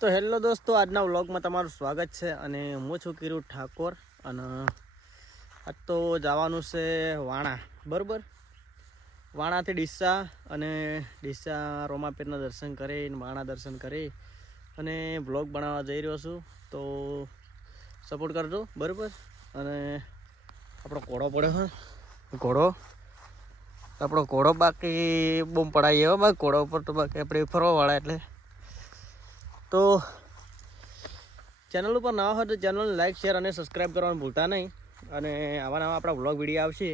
તો હેલો દોસ્તો, આજના વ્લોગમાં તમારું સ્વાગત છે અને હું છું કિરીટ ઠાકોર અને આજ તો જવાનું છે વાણા. બરાબર, વાણાથી ડીસા અને ડીસા રોમાપીરના દર્શન કરી, વાણા દર્શન કરી અને વ્લોગ બનાવવા જઈ રહ્યો છું. તો સપોર્ટ કરજો. બરાબર, અને આપણો ઘોડો પડ્યો છે, આપણો ઘોડો બાકી બૂમ પડાવીએ હો. બાકી ઘોડા ઉપર તો બાકી આપણે ફરવાવાળા એટલે. તો ચેનલ ઉપર નવા હોય તો ચેનલને લાઈક, શેર અને સબસ્ક્રાઈબ કરવાનું ભૂલતા નહીં. અને આવા નવા આપણા વ્લોગ વિડીયો આવશે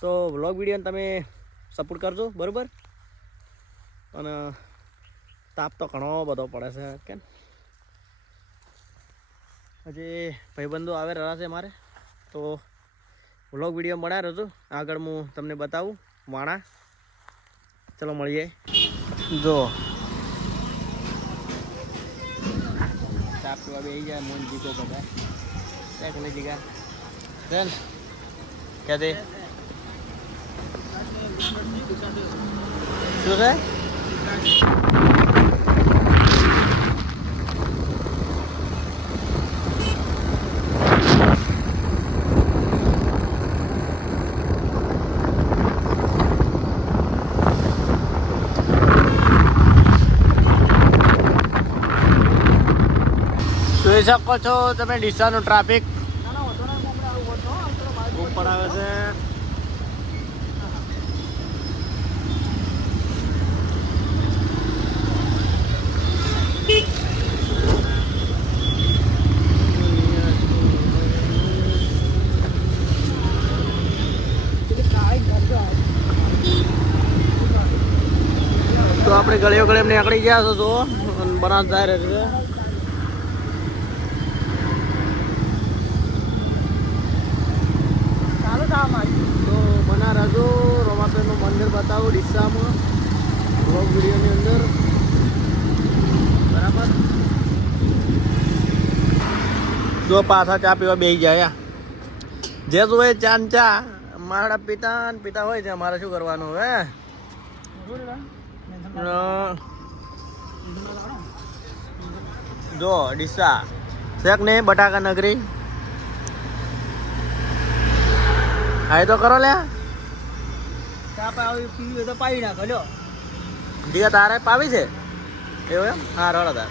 તો વ્લોગ વિડીયોને તમે સપોર્ટ કરજો. બરાબર, અને તાપ તો ઘણો બધો પડે છે કેમ. હજી ભાઈબંધો આવે રહ્યા છે મારે, તો વ્લોગ વિડીયો બનાવી રહ્યો છું. આગળ હું તમને બતાવું વાણા. ચલો મળીએ. જો પીવા બેસી જાય મોન જીકો બધા ને જીગા બેન क्या दे શું છે? જોઈ શકો છો તમે ડીસાનું ટ્રાફિક ઉપર આવે છે. તો આપણે ગળીઓ ગળે એમને આકડી ગયા છો તો બનાસ જાય રહે છે. તો બના રાજો રોમાપીરનું મંદિર બતાવો ડીસામાં વ્લોગ વિડીયોની અંદર. બરાબર, જો પાછા ચા પીવા બેસી જાય. જે જોવે ચા ને ચા. મારા પિતા હોય છે, અમારે શું કરવાનું હવે. જો ડીસા શેક ને બટાકા નગરી. હા તો કરો લે. ચા પીવી તો પાવી નાખો લ્યો. જીગા તારે પાવી છે એવું એમ? હા રડો તાર.